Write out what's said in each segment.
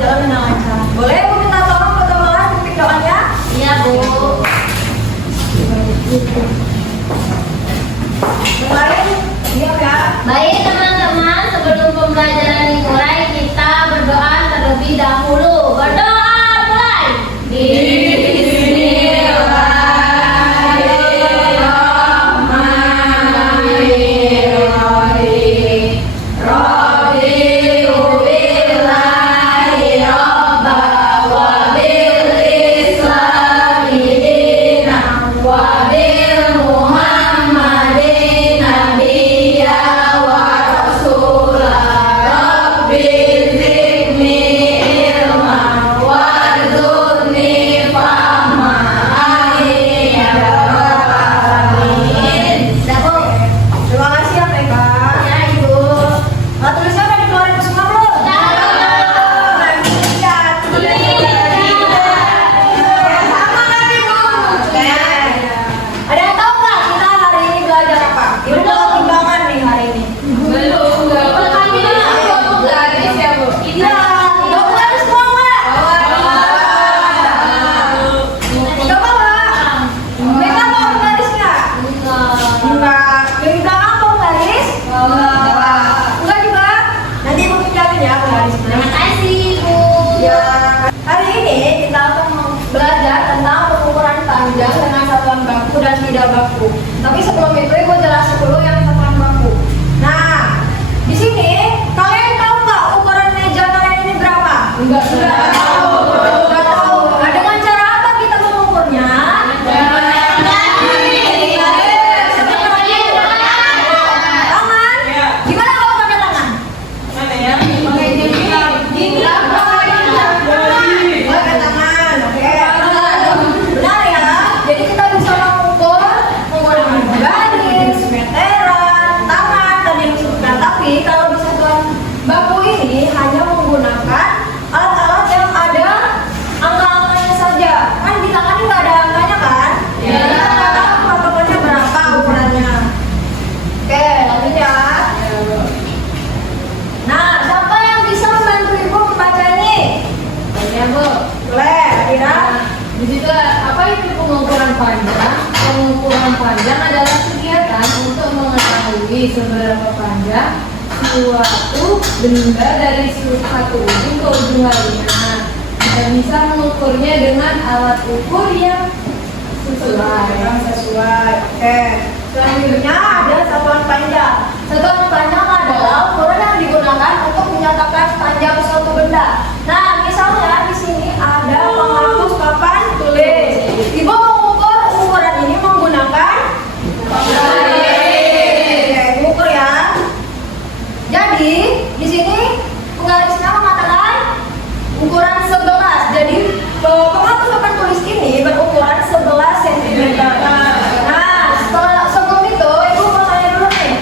berjalan dengan lancar. Boleh Bu minta tolong Ketua Kelas pimpin doanya? Iya Bu. Mulai, diam ya. Baik teman-teman, sebelum pembelajaran dimulai kita berdoa terlebih dahulu. Berdoa mulai. Terima kasih ya mereka. Ya Ibu. Nah, tulisnya udah dikeluarin ke semua belum? Lihat. Sama kan Ibu? Ada yang tahu nggak kita hari ini belajar apa? Ibu bawa timbangan nih hari ini. Iya, Ibu harus semua nggak? Coba nggak? Mereka mau garis nggak? Enggak. Yang di belakang mau garis? Enggak juga. Nanti Ibu pinjamin ya garisnya. Terima kasih Ibu. Ya, hari ini kita akan belajar tentang pengukuran panjang dengan satuan baku dan tidak baku. Tapi sebelum itu Ibu jelasin dulu yang satuan baku. Nah, di sini kalian tahu nggak ukuran meja kalian ini berapa? Enggak tahu. Enggak tahu. Nah, dengan cara apa kita mengukurnya? Tangan. Gimana kalau pakai tangan? Pakai tangan, oke. Benar ya. Jadi kita bisa mengukur menggunakan garis, meteran, tangan tadi yang disebutkan. Tapi kalau di satuan baku ini hanya menggunakan alat-alat yang ada angka-angkanya saja. Kan di tangan ini nggak ada angkanya kan? Jadi kita nggak tahu patokannya berapa ukurannya. Oke, lanjut ya. Nah, siapa yang bisa membantu Ibu membaca ini? Ya Bu. Boleh, Adira? Di situ apa itu pengukuran panjang? Pengukuran panjang adalah kegiatan untuk mengetahui seberapa panjang suatu benda dari satu ujung ke ujung lainnya. Kita bisa mengukurnya dengan alat ukur yang sesuai. Sesuai. Oke. Selanjutnya ada satuan panjang. Satuan panjang adalah ukuran yang digunakan untuk menyatakan panjang suatu benda. Nah, misalnya di sini ada penghapus papan tulis. Ibu mengukur ukuran ini menggunakan Oke, ukur ya. Jadi di sini penggarisnya mengatakan ukuran 11. Jadi penghapus papan tulis ini berukuran 11 cm. Nah, sebelum itu Ibu mau tanya dulu nih.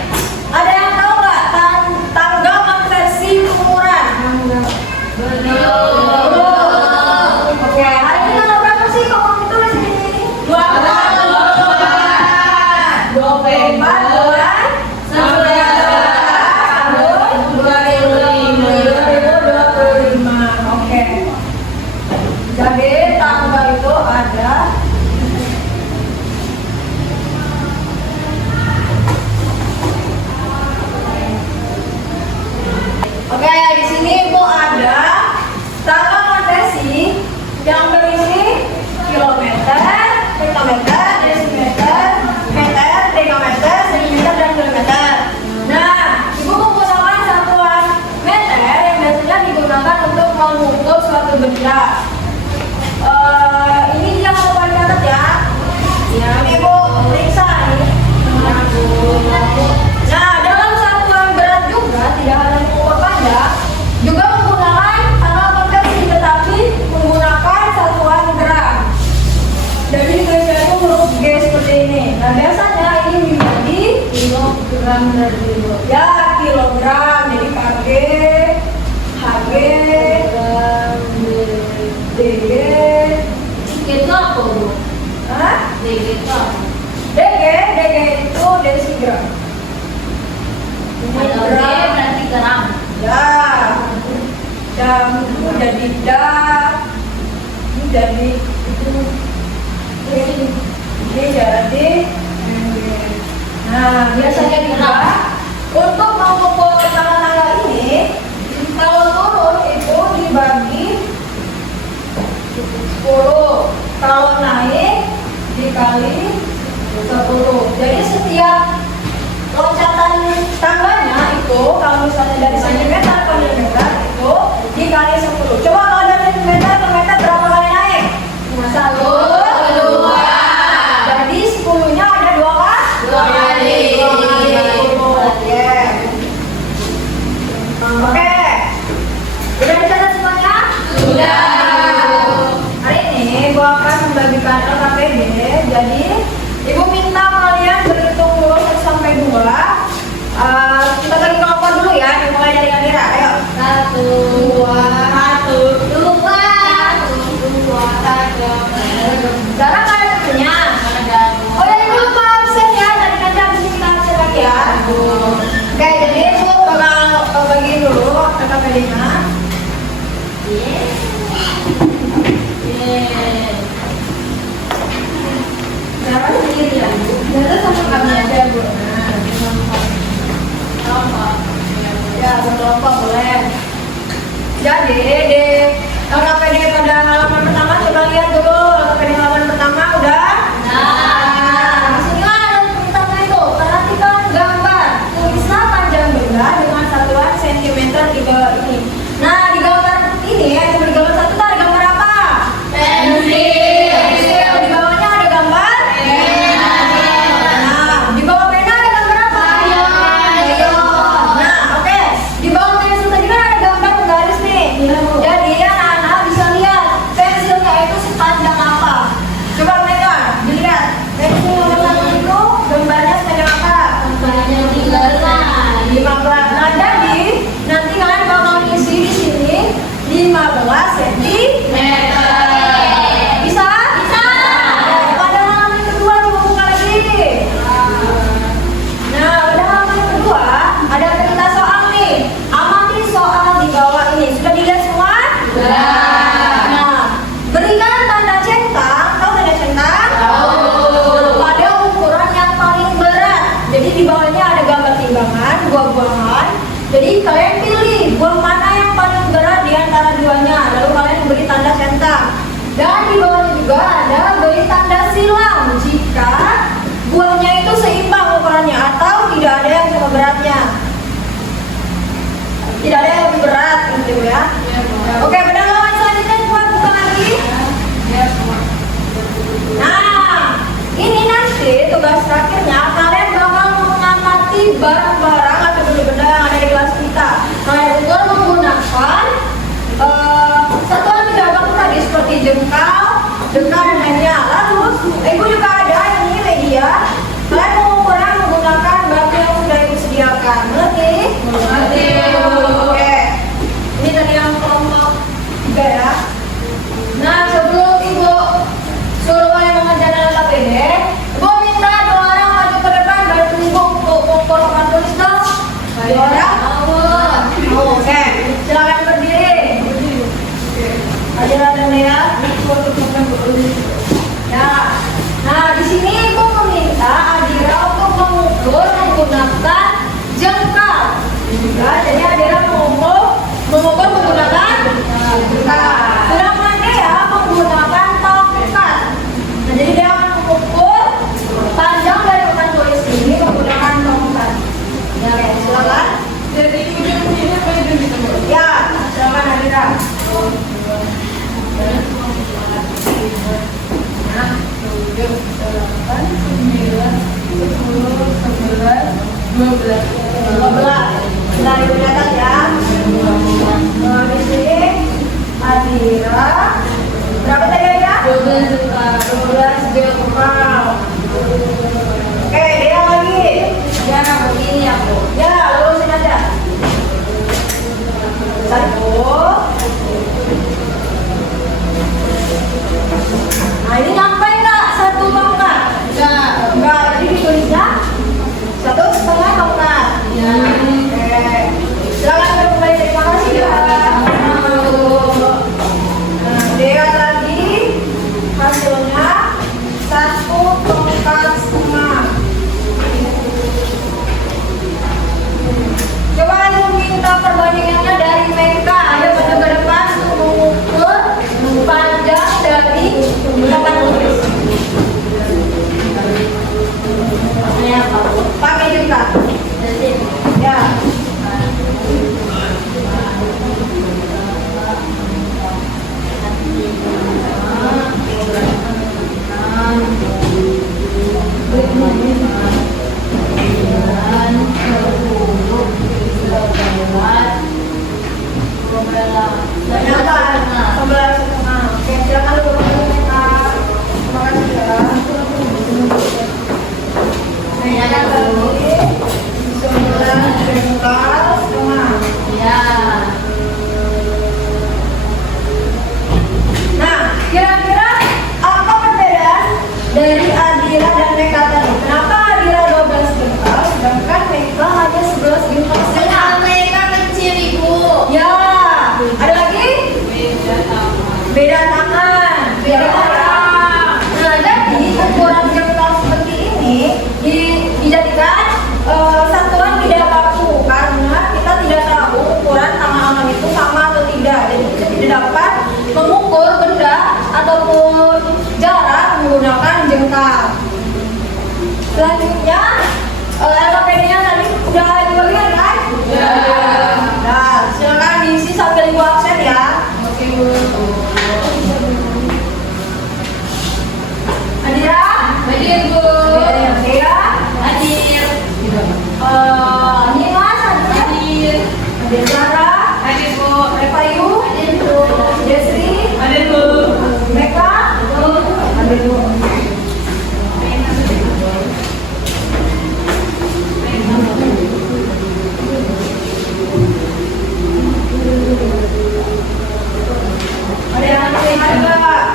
Ada yang tahu nggak tanggal konversi pengukuran? Oke, hari ini tanggal berapa sih kok kamu tulis di sini? 24 bulan 11 tahun 2025. Oke. Jadi tanggal itu ada Oke, di sini Ibu ada tanggal konversi yang berisi kilometer, hektometer, desimeter, meter, dekameter, sentimeter, dan kilometer. Nah, Ibu menggunakan satuan meter yang biasanya digunakan untuk mengukur suatu benda. Ini jangan lupa dicatat ya. Ya, Ibu periksa nih. Nah, dalam satuan berat juga tidak hanya mengukur panjang, juga menggunakan tanggal konversi, tetapi menggunakan satuan gram. Jadi tulisnya itu huruf G seperti ini. Nah, biasanya ini menjadi kilogram dari Ibu. Ya, kilogram. Jadi KG, HG, DG. Itu apa Bu? Hah? DG itu apa? DG itu desigram. Kalau D berarti gram. Ya. Dahulu jadi dah, ini jadi itu, ini jadi. Nah, biasanya juga untuk mengukur tanggal-tanggal ini, kalau turun itu dibagi 10, kalau naik dikali 10. Jadi setiap loncatan tangganya itu, kalau misalnya dari sentimeter ke milimeter itu dikali 10. Coba kalau dari meter ke meter berapa kali naik? 1, 2. Jadi 10-nya ada 2 kali. Oke. Udah dicatat semuanya? Sudah. Hari ini gua akan membagikan LKPD. Jadi ibu minta kalian berhitung dulu 1 sampai 2. Kita bagi kelompok dulu ya. Dimulai dari Amira. Ayo. 1, 2, 1, 2. Sekarang kalian punya. Oh ya, ibu lupa absen ya. Tadi nanti abis ini kita absen lagi ya. Oke, jadi ibu bakal bagi dulu LKPD-nya. Berapa sendiri ya, Bu? Berarti sama kami aja, Bu. Ya, berkelompok boleh. Jadi, di LKPD pada halaman pertama, coba lihat dulu. LKPD halaman pertama udah? Nah, di sini kan ada tulisannya itu. Perhatikan gambar. Tulislah panjang benda dengan satuan sentimeter di bawah ini. Nah, di gambar ini, yang di gambar 1 itu ada gambar apa? Pensil. Di bawahnya ada gambar? Nah, di bawah pena ada gambar apa? Crayon. Nah, oke. Di bawah pensil tadi kan ada gambar penggaris nih. Jadi anak-anak bisa lihat pensilnya itu sepanjang apa. Coba mereka dilihat. Pensil nomor 1 itu gambarnya sepanjang apa? 15. Nah, jadi nanti kalian bakal ngisi di sini 15 cm. Bisa? Bisa. Pada halaman kedua coba buka lagi. Nah, pada halaman kedua ada cerita soal nih. Amati soal di bawah ini. Sudah dilihat semua? Nah, berikan tanda centang. Tahu tanda centang? Pada ukuran yang paling berat. Jadi di bawahnya ada gambar timbangan, buah-buahan. Jadi kalian pilih buah mana yang paling berat di antara duanya. Lalu kalian beri tanda centang. Dan di bawahnya juga ada beri tanda silang jika buahnya itu seimbang ukurannya atau tidak ada yang sama beratnya. Tidak ada yang lebih berat gitu ya. Oke, pada halaman selanjutnya coba buka lagi. Nah, ini nanti tugas terakhirnya kalian bakal mengamati barang-barang atau benda-benda yang ada di kelas kita. Kalian ukur menggunakan satuan benda baku tadi seperti jengkal, dan lainnya. Lalu, ibu juga ada ini media. Kalian mengukurnya menggunakan batu yang sudah ibu sediakan. Mengerti? Oke. Ini tadi yang kelompok 3 ya. Nah, sebelum ibu suruh kalian mengerjakan LKPD, ibu minta 2 orang maju ke depan dan tunggu untuk mengukur papan tulis dong. 2 orang? Oke, silakan berdiri. Ajaran dan ya. Nah, di sini ibu meminta Adira untuk mengukur menggunakan jengkal. Jadi Adira mengukur menggunakan jengkal. Sedangkan dia menggunakan tongkat. Nah, jadi dia akan mengukur panjang dari papan tulis ini menggunakan tongkat. Ya, oke, silakan. Jadi ujung-ujungnya apa itu gitu, Bu? Ya, silakan Adira. 7, 8, 9, 10, 11, 12. 12. Nah, ibu lihat Selanjutnya, LKPD-nya tadi udah dibagikan kan? Ya. Nah, silakan diisi sambil ibu absen ya. Oke, Bu. Adira? Hadir, Bu. Adira? Hadir. Nimas? Hadir. Adira Zara? Hadir, Bu. Revayu? Hadir, Bu. Desri? Hadir, Bu. Meka? Hadir Bu. Ada yang terima enggak?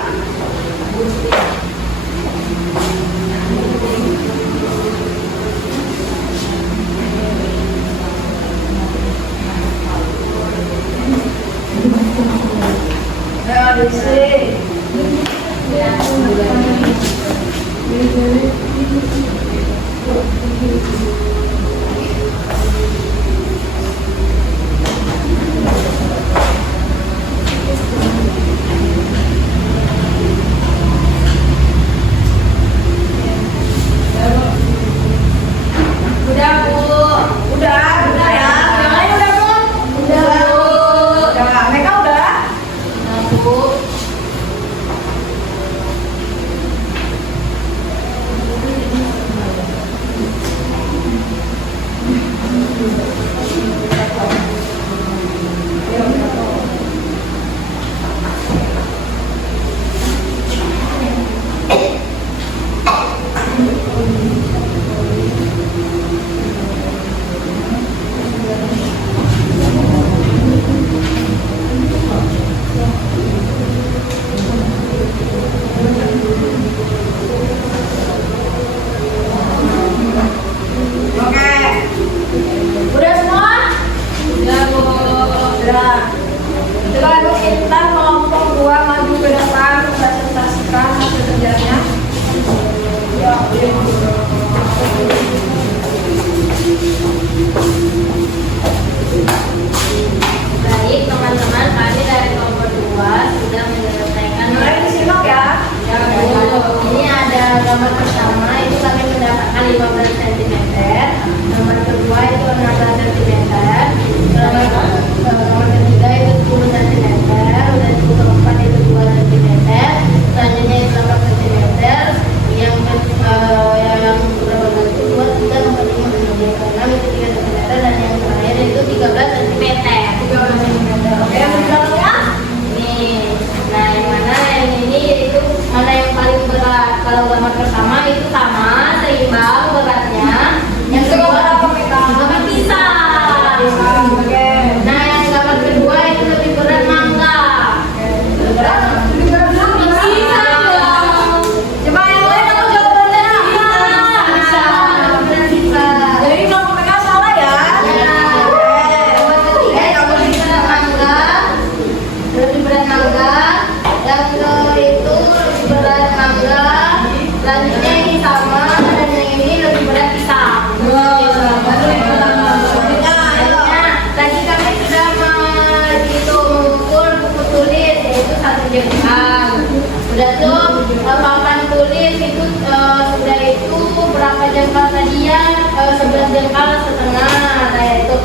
Ya, diisi. Udah, Bu. Udah ya. Yang lain udah belum? Udah, Bu. Udah. Mereka udah? Nah, Bu. Oke. Udah semua? Udah, Bu. Udah. Coba ibu kita kelompok 2 maju ke depan presentasikan hasil kerjanya. Ya, Baik, teman-teman, kami dari kelompok 2 sudah menyelesaikan. mulai disimak ya. Ya, Bu. Ini ada gambar pertama, itu kami mendapatkan 15 cm. Gambar kedua itu 16 cm. Gambar ketiga itu 10 cm. Dan keempat itu 2 cm. Selanjutnya itu 8 cm. Yang berapa kedua, 3, 4, 5, 6 itu 3 cm. Dan yang terakhir itu 13 cm. 13 cm. Oke, yang di belakangnya? Nih, nah yang mana yang ini itu mana yang paling berat? Kalau gambar pertama itu sama, seimbang beratnya. Yang Itu kedua gambar apa, Meka? gambar pisang. Oke. Nah yang gambar kedua itu lebih berat mangga. Udah. Lebih berat mana? Pisang. Coba yang lain aku jawabannya apa? Berat pisang. Jadi kalau mereka salah ya? Ya. Gambar ketiga itu lebih berat mangga. Lebih berat mangga. Yang itu lebih berat mangga. Selanjutnya ini sama dan yang ini lebih berat pisang. Selanjutnya tadi kami sudah mengukur buku tulis yaitu 1 jengkal. Sudah tuh papan tulis itu sudah itu berapa jengkal tadi ya? 11 jengkal setengah. Nah itu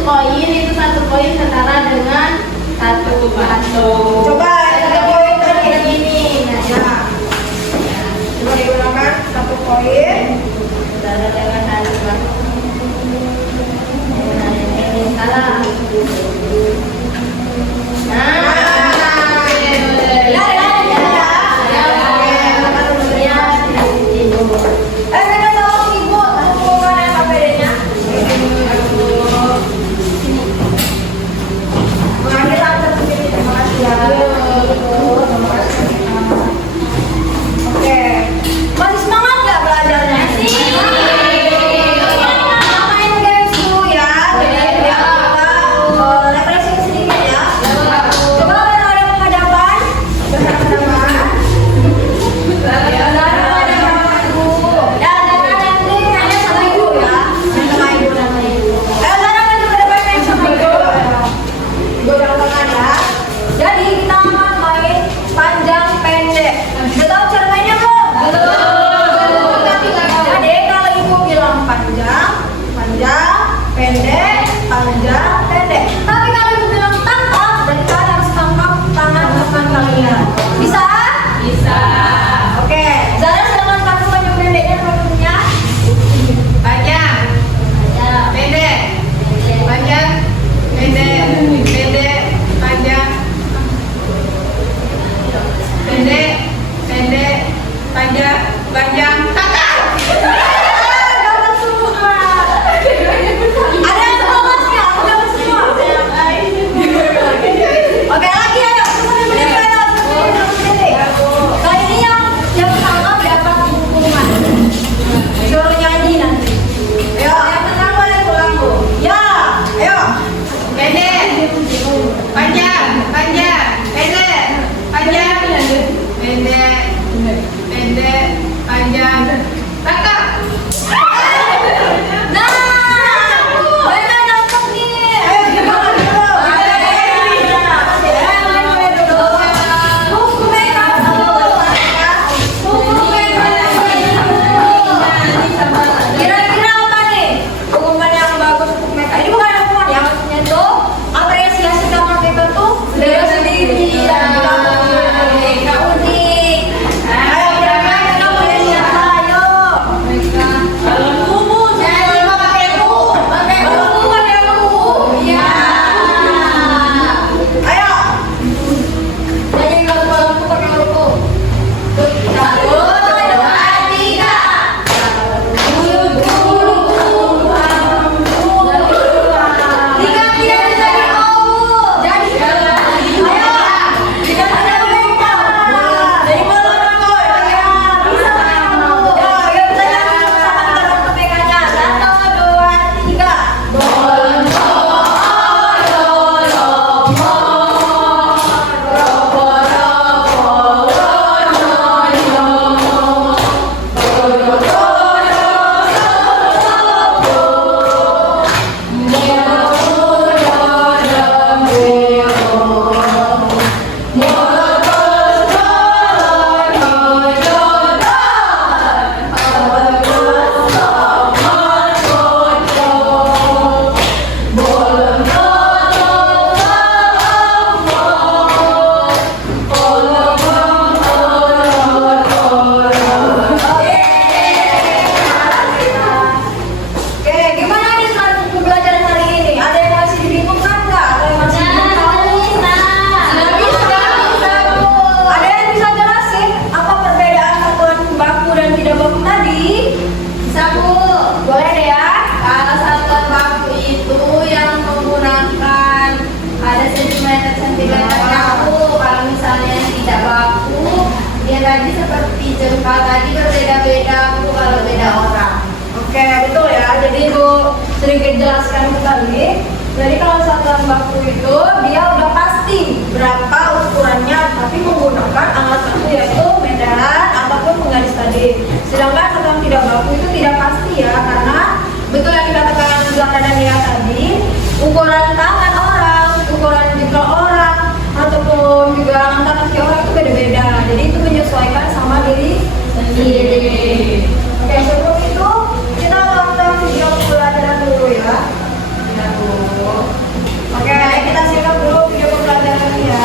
koin itu 1 koin setara dengan 1 batu. Coba yang 3 poin tadi. Begini. Nah, Ya. Coba digunakan 1 poin. setara dengan 1 batu. Nah, ini salah. Mereka tolong ibu, aku bukan yang KPD-nya. Mengakhiri tersendiri, terima kasih ya. Terima kasih. Oke, masih semangat nggak belajarnya? Main games dulu ya. Jadi biar kita refreshing sedikit ya. Coba Kalau tadi berbeda-beda Bu kalau beda orang. Oke, betul ya. Jadi Ibu sedikit jelaskan kembali. Jadi kalau satuan baku itu dia udah pasti berapa ukurannya, tapi menggunakan alat baku yaitu meteran ataupun penggaris tadi. Sedangkan satuan tidak baku itu tidak pasti ya, karena betul yang dikatakan Belanda dan Nia tadi, ukuran tangan orang, ukuran jempol orang, ataupun juga angkat kaki orang itu beda-beda. Jadi itu menyesuaikan sama diri sendiri. Oke, sebelum itu kita nonton video pembelajaran dulu ya. Ya, Bu. Oke, kita simak dulu video pembelajaran ya.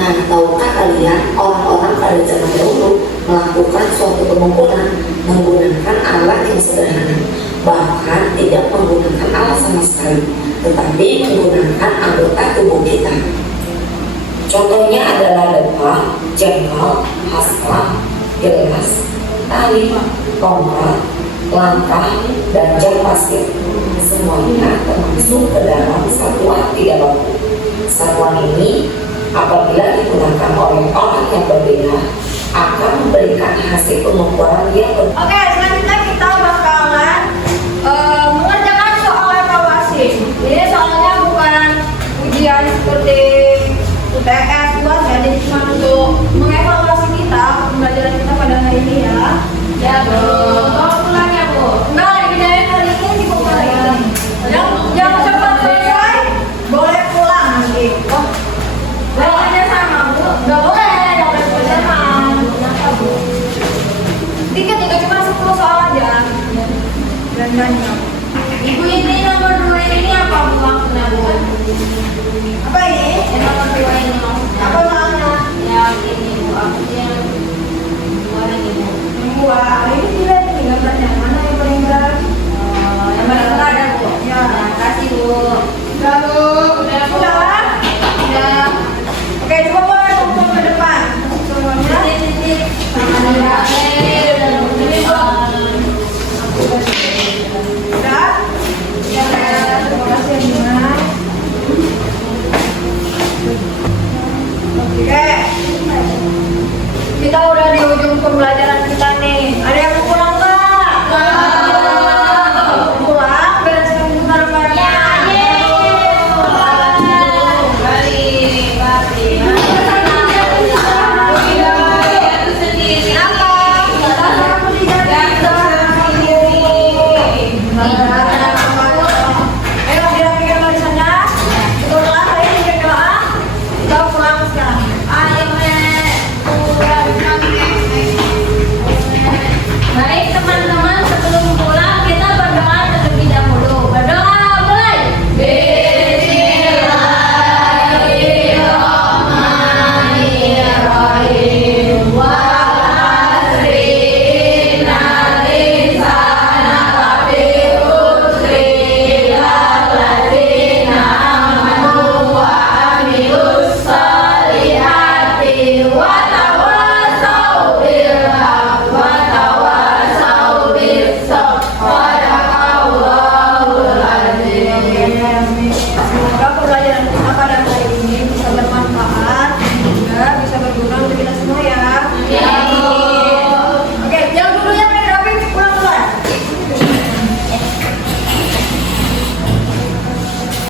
Nah, tahukah kalian orang-orang pada zaman dahulu melakukan suatu pemukulan menggunakan alat yang sederhana, bahkan tidak menggunakan alat sama sekali, tetapi menggunakan anggota tubuh kita. Contohnya adalah lemah, jengkol, haspa, gelas, tali, tongkat, langkah, dan jam pasir. Semuanya termasuk ke dalam satuan tidak baku. Satuan ini apabila digunakan oleh orang yang berbeda akan memberikan hasil pengukuran yang berbeda. Oke, selanjutnya kita bakalan mengerjakan soal evaluasi. Ini soalnya bukan ujian seperti UTS, UAS ya, jadi cuma untuk mengevaluasi kita, pembelajaran kita pada hari ini ya. Ya Bu, tolong pulang ya Bu. Enggak, dikerjain hari ini di buku hari ini. Yang cepat selesai boleh pulang nanti. Oh, Boleh kerja sama Bu? nggak boleh, nggak boleh bersama. Kenapa Bu? Dikit juga cuma 10 soal aja. Dan banyak. Ibu ini nomor 2 ini apa Bu maksudnya Bu? Apa ini? Yang nomor 2 ini maksudnya? Apa soalnya? Yang ini Bu, aku sih yang 2 ini Bu. Wah, ini dilihat nih gambarnya mana yang paling berat? Yang benar ada Bu. Ya. Terima kasih Bu. Udah Bu, udah pulang. Udah. Oke, coba boleh kumpul ke depan. Semuanya. Titik-titik. Sama dia. Ini Bu. Udah. Ya, terima kasih Bima. Oke. Kita udah di ujung pembelajaran